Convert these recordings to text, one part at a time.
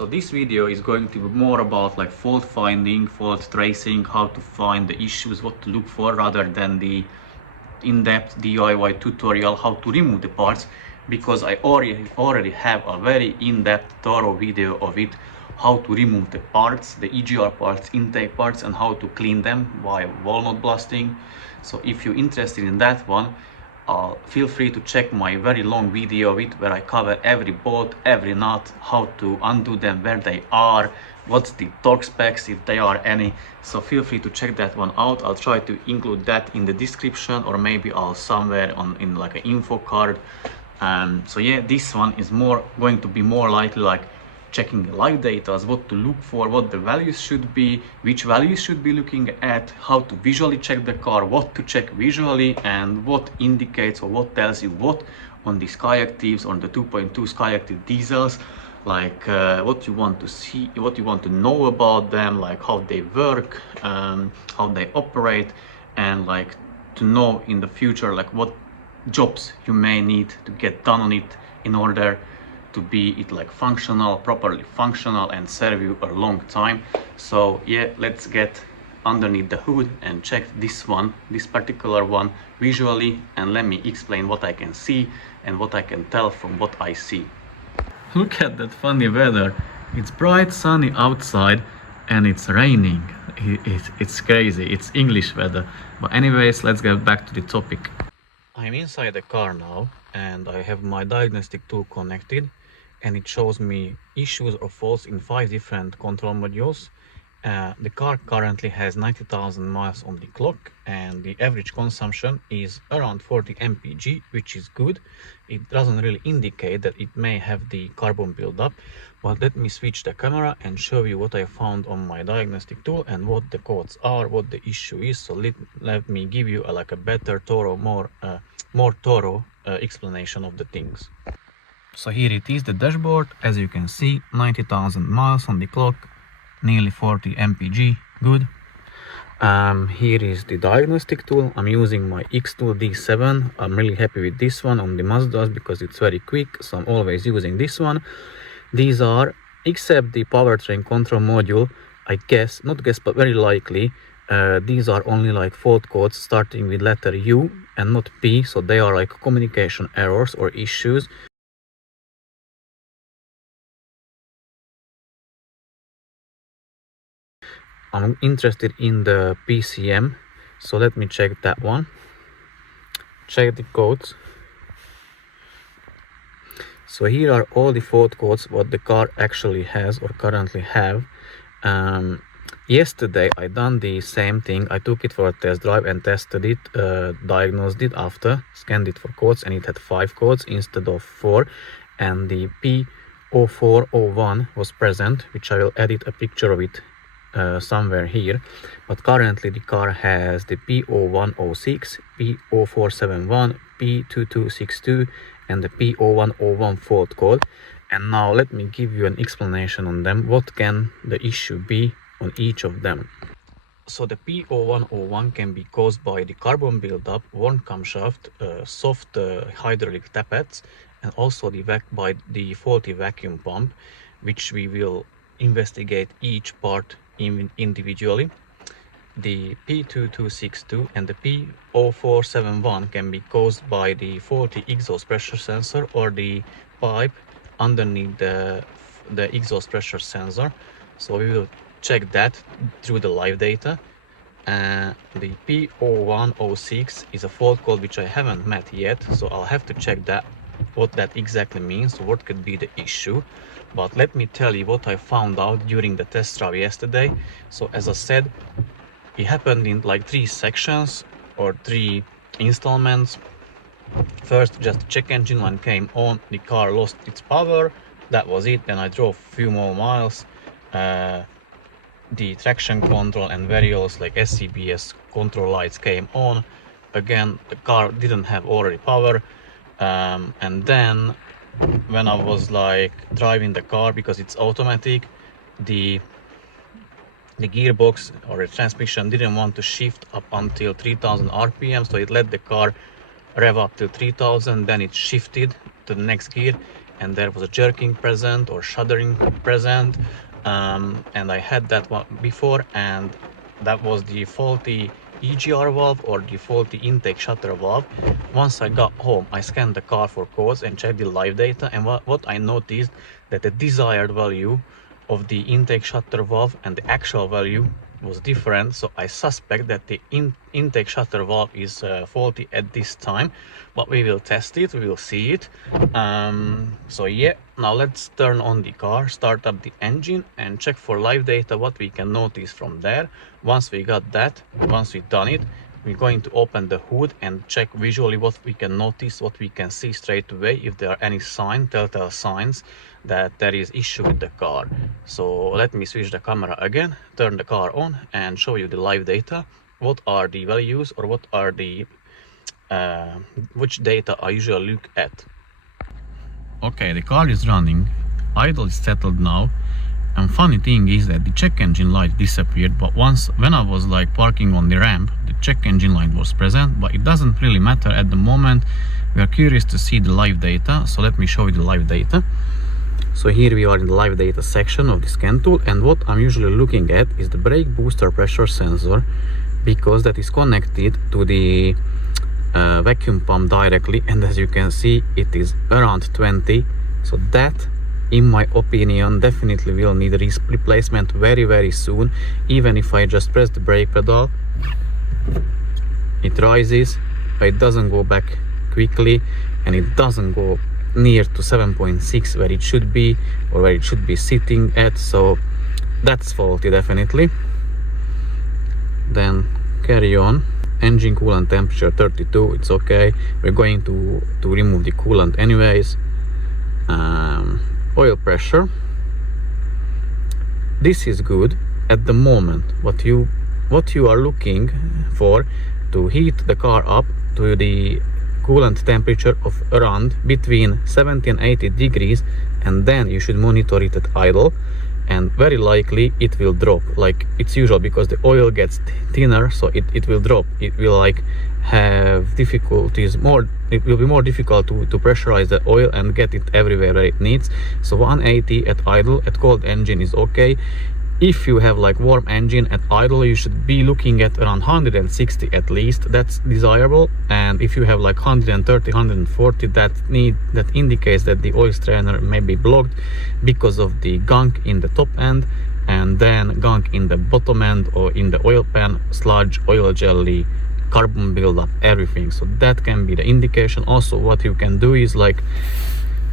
So this video is going to be more about like fault finding, fault tracing, how to find the issues, what to look for, rather than the in-depth DIY tutorial how to remove the parts, because I already have a very in-depth thorough video of it, how to remove the parts, the EGR parts, intake parts, and how to clean them by walnut blasting. So if you're interested in that one, feel free to check my very long video of it, where I cover every bolt, every nut, how to undo them, where they are, what's the torque specs if there are any. So feel free to check that one out. I'll try to include that in the description, or maybe I'll somewhere in like an info card. So yeah, this one is going to be more likely like checking the live data, what to look for, what the values should be, which values should be looking at, how to visually check the car, what to check visually, and what indicates or what tells you what on the Skyactivs, on the 2.2 Skyactiv diesels, like what you want to see, what you want to know about them, like how they work, how they operate, and like to know in the future like what jobs you may need to get done on it in order to be like properly functional and serve you a long time. So yeah, let's get underneath the hood and check this particular one visually, and let me explain what I can see and what I can tell from what I see. Look at that funny weather. It's bright sunny outside and it's raining. It's crazy. It's English weather. But anyways, let's get back to the topic. I'm inside the car now, and I have my diagnostic tool connected, and it shows me issues or faults in 5 different control modules. The car currently has 90,000 miles on the clock, and the average consumption is around 40 mpg, which is good. It doesn't really indicate that it may have the carbon buildup, but let me switch the camera and show you what I found on my diagnostic tool and what the codes are, what the issue is. So let me give you like a better, more thorough explanation of the things. So here it is, the dashboard. As you can see, 90,000 miles on the clock, nearly 40 mpg, good. Here is the diagnostic tool. I'm using my X-Tool D7. I'm really happy with this one on the Mazdas because it's very quick, so I'm always using this one. These are, except the powertrain control module, I guess, not guess, but very likely, these are only like fault codes starting with letter U and not P, so they are like communication errors or issues. I'm interested in the PCM, so let me check that one. Check the codes. So here are all the fault codes what the car actually has or currently have. Yesterday I done the same thing. I took it for a test drive and tested it, diagnosed it after, scanned it for codes, and it had 5 codes instead of 4, and the P0401 was present, which I will edit a picture of it somewhere here. But currently the car has the P0106, P0471, P2262 and the P0101 fault code. And now let me give you an explanation on them, what can the issue be on each of them. So the P0101 can be caused by the carbon buildup, worn camshaft, soft hydraulic tappets, and also by the faulty vacuum pump, which we will investigate each part individually. The P2262 and the P0471 can be caused by the faulty exhaust pressure sensor or the pipe underneath the exhaust pressure sensor. So we will check that through the live data. The P0106 is a fault code which I haven't met yet, so I'll have to check that, what that exactly means, what could be the issue. But let me tell you what I found out during the test drive yesterday. So as I said, it happened in like 3 sections or 3 installments. First, just the check engine light came on, the car lost its power, that was it. Then I drove a few more miles, the traction control and various like SCBS control lights came on. Again, the car didn't have already power, and then when I was like driving the car, because it's automatic, the gearbox or the transmission didn't want to shift up until 3000 rpm, so it let the car rev up to 3000, then it shifted to the next gear, and there was a jerking present or shuddering present, and I had that one before, and that was the faulty EGR valve or the faulty intake shutter valve. Once I got home, I scanned the car for codes and checked the live data, and what I noticed that the desired value of the intake shutter valve and the actual value was different. So I suspect that the intake shutter valve is faulty at this time, but we will test it, we will see it. So yeah, now let's turn on the car, start up the engine and check for live data what we can notice from there. Once we got that, once we've done it, we're going to open the hood and check visually what we can notice, what we can see straight away, if there are any telltale signs that there is issue with the car. So let me switch the camera again, turn the car on and show you the live data. What are the values, or what are the which data I usually look at. Okay, the car is running, idle is settled now, and funny thing is that the check engine light disappeared, but when I was like parking on the ramp, the check engine light was present, but it doesn't really matter at the moment. We are curious to see the live data, so let me show you the live data. So here we are in the live data section of the scan tool, and what I'm usually looking at is the brake booster pressure sensor, because that is connected to the vacuum pump directly, and as you can see it is around 20. So that, in my opinion, definitely will need replacement very soon. Even if I just press the brake pedal, it rises, but it doesn't go back quickly, and it doesn't go near to 7.6 where it should be, or where it should be sitting at. So that's faulty definitely. Then carry on. Engine coolant temperature 32, it's okay. We're going to remove the coolant anyways. Oil pressure, this is good at the moment. What you are looking for to heat the car up to the coolant temperature of around between 70 and 80 degrees, and then you should monitor it at idle, and very likely it will drop like it's usual, because the oil gets thinner, so it will drop. It will like have difficulties more, it will be more difficult to pressurize the oil and get it everywhere where it needs. So 180 at idle, at cold engine is okay. If you have like warm engine at idle, you should be looking at around 160 at least. That's desirable. And if you have like 130, 140, that indicates that the oil strainer may be blocked because of the gunk in the top end, and then gunk in the bottom end, or in the oil pan, sludge, oil jelly, carbon buildup, everything. So that can be the indication. Also, what you can do is like,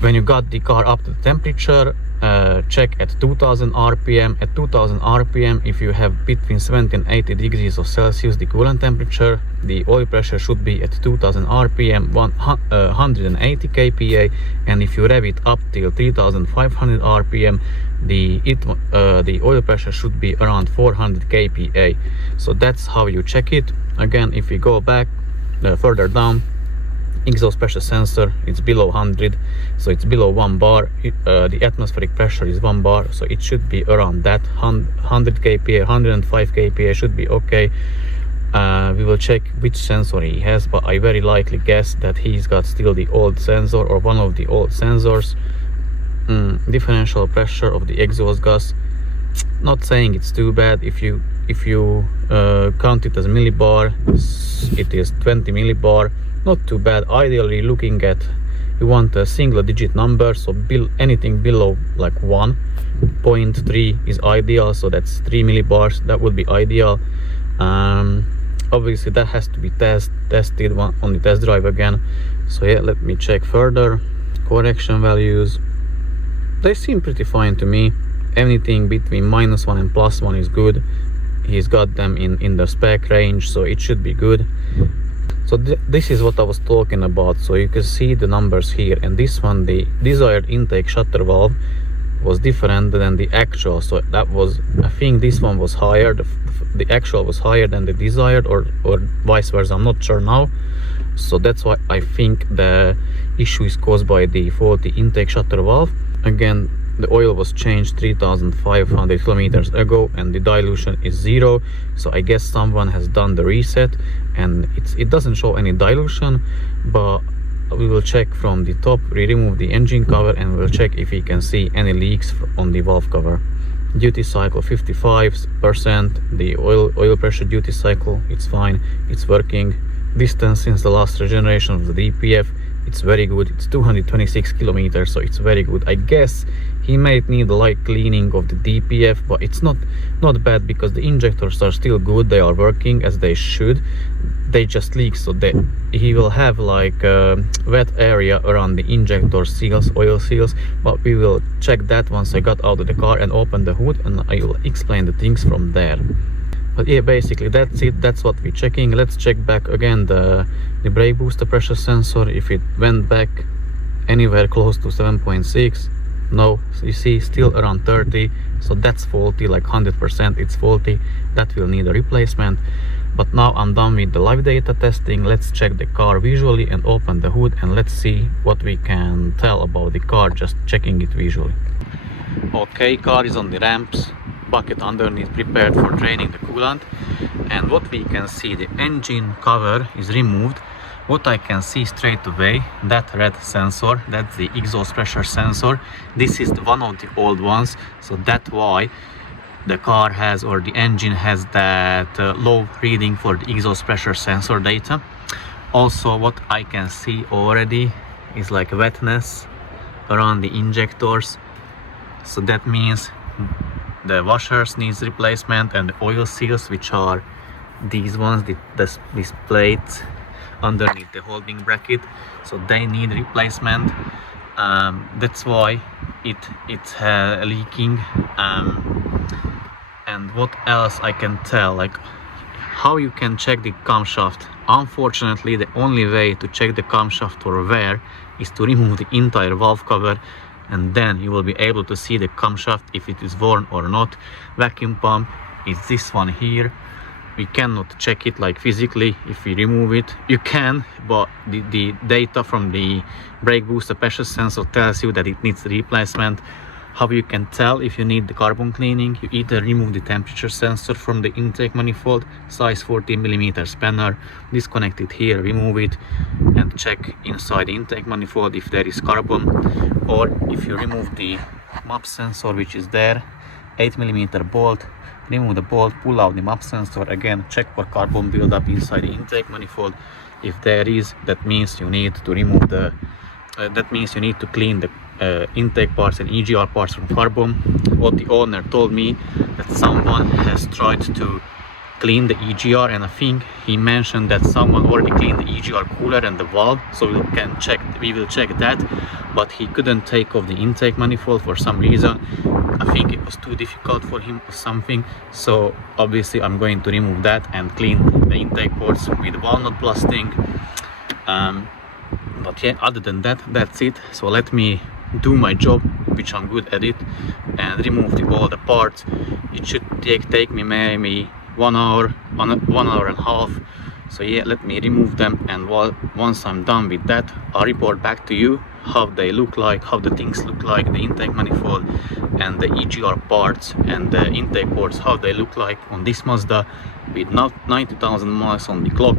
when you got the car up to the temperature, check at 2000 rpm. At 2000 rpm, if you have between 70 and 80 degrees of Celsius the coolant temperature, the oil pressure should be at 2000 rpm, 180 kPa, and if you rev it up till 3500 rpm, the oil pressure should be around 400 kPa. So that's how you check it. Again, if we go back further down, exhaust pressure sensor, it's below 100, so it's below 1 bar. The atmospheric pressure is 1 bar, so it should be around that 100 kPa, 105 kPa should be okay. We will check which sensor he has, but I very likely guess that he's got still the old sensor or one of the old sensors. Differential pressure of the exhaust gas, not saying it's too bad. If you count it as millibar, it is 20 millibar. Not too bad. Ideally, looking at, you want a single digit number, so anything below like 1.3 is ideal, so that's 3 millibars. That would be ideal. Obviously that has to be tested on the test drive again. So yeah, let me check further. Correction values, they seem pretty fine to me. Anything between -1 and +1 is good. He's got them in the spec range, so it should be good. So this is what I was talking about. So you can see the numbers here, and this one, the desired intake shutter valve was different than the actual. So that was, I think this one was higher, the actual was higher than the desired, or vice versa, I'm not sure now. So that's why I think the issue is caused by the faulty intake shutter valve. Again, the oil was changed 3500 kilometers ago, and the dilution is 0. So I guess someone has done the reset, and it doesn't show any dilution, but we will check from the top. We remove the engine cover and we'll check if we can see any leaks on the valve cover. Duty cycle 55%, the oil pressure duty cycle, it's fine, it's working. Distance since the last regeneration of the DPF, it's very good. It's 226 kilometers, so it's very good. I guess he might need a light cleaning of the DPF, but it's not bad because the injectors are still good. They are working as they should. They just leak, so he will have like a wet area around the injector seals, oil seals, but we will check that once I got out of the car and open the hood, and I will explain the things from there. But yeah, basically that's it. That's what we're checking. Let's check back again the brake booster pressure sensor, if it went back anywhere close to 7.6. No, so you see still around 30, so that's faulty, like 100% it's faulty. That will need a replacement. But now I'm done with the live data testing. Let's check the car visually and open the hood, and let's see what we can tell about the car just checking it visually. Okay, car is on the ramps, bucket underneath prepared for draining the coolant, and what we can see, the engine cover is removed. What I can see straight away, that red sensor, that's the exhaust pressure sensor. This is one of the old ones, so that's why the car has, or the engine has, that low reading for the exhaust pressure sensor data. Also what I can see already is like wetness around the injectors, so that means the washers needs replacement, and the oil seals, which are these ones, these plates underneath the holding bracket, so they need replacement. That's why it's leaking. And what else I can tell, like how you can check the camshaft. Unfortunately, the only way to check the camshaft for wear is to remove the entire valve cover, and then you will be able to see the camshaft if it is worn or not. Vacuum pump is this one here. We cannot check it like physically. If we remove it, you can, but the data from the brake booster pressure sensor tells you that it needs replacement. How you can tell if you need the carbon cleaning? You either remove the temperature sensor from the intake manifold, size 40mm spanner, disconnect it here, remove it, and check inside the intake manifold if there is carbon. Or if you remove the map sensor, which is there, 8mm bolt, remove the bolt, pull out the map sensor, again check for carbon buildup inside the intake manifold. If there is, that means you need to remove the you need to clean the intake parts and EGR parts from carbon. What the owner told me, that someone has tried to clean the EGR, and I think he mentioned that someone already cleaned the EGR cooler and the valve, so we will check that, but he couldn't take off the intake manifold for some reason. I think it was too difficult for him or something, so obviously I'm going to remove that and clean the intake ports with walnut blasting. But yeah, other than that, that's it. So let me do my job, which I'm good at it, and remove all the parts. It should take me maybe 1 hour, 1 hour and a half. So yeah, let me remove them, and once I'm done with that, I'll report back to you how they look like, how the things look like, the intake manifold and the EGR parts and the intake ports, how they look like on this Mazda with 90,000 miles on the clock.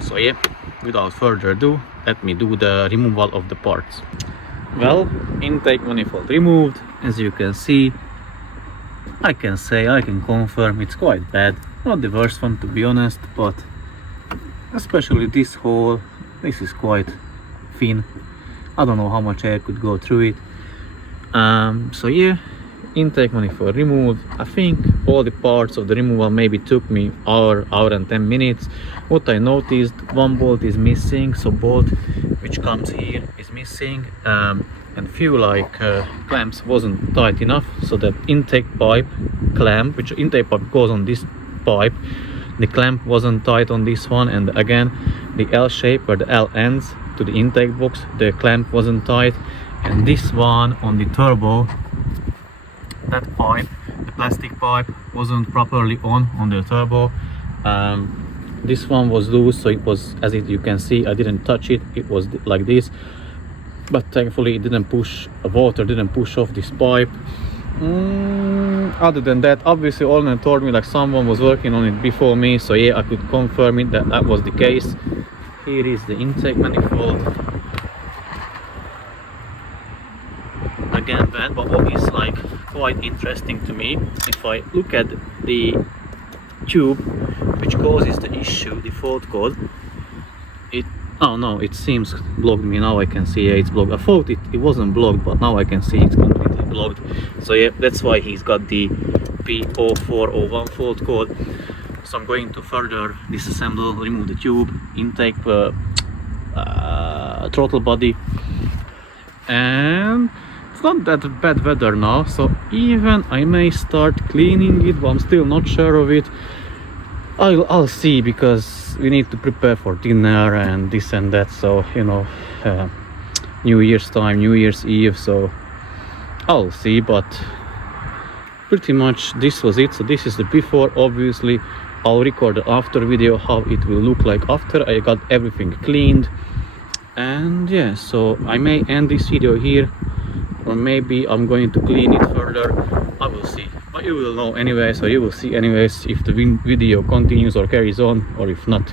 So yeah, without further ado, let me do the removal of the parts. Well, intake manifold removed. As you can see, I can confirm it's quite bad. Not the worst one, to be honest, but especially this hole, this is quite thin. I don't know how much air could go through it. So yeah, intake manifold removed. I think all the parts of the removal maybe took me hour and 10 minutes. What I noticed, one bolt is missing, so bolt which comes here is missing, and few clamps wasn't tight enough, so the intake pipe clamp, which intake pipe goes on this pipe, the clamp wasn't tight on this one, and again the L shape where the L ends to the intake box, the clamp wasn't tight, and this one on the turbo, that pipe, the plastic pipe, wasn't properly on the turbo. This one was loose, so it was, as you can see, I didn't touch it, it was like this, but thankfully it didn't push, water didn't push off this pipe. Other than that, obviously owner told me like someone was working on it before me, so yeah, I could confirm it that was the case. here is the intake manifold. Again bad, but what is like quite interesting to me, if I look at the tube which causes the issue, the fault code, oh no, it seems blocked me. Now I can see, yeah, it's blocked. I thought it wasn't blocked, but now I can see it's completely blocked. So yeah, that's why he's got the P0401 fault code. So I'm going to further disassemble, remove the tube, intake, throttle body, and it's not that bad weather now, so even I may start cleaning it, but I'm still not sure of it. I'll see, because we need to prepare for dinner and this and that, so you know, New Year's time, New Year's Eve, so I'll see. But pretty much this was it. So this is the before. Obviously I'll record the after video, how it will look like after I got everything cleaned. And yeah, so I may end this video here, or maybe I'm going to clean it further. I will see, but you will know anyway, so you will see anyways if the video continues or carries on, or if not.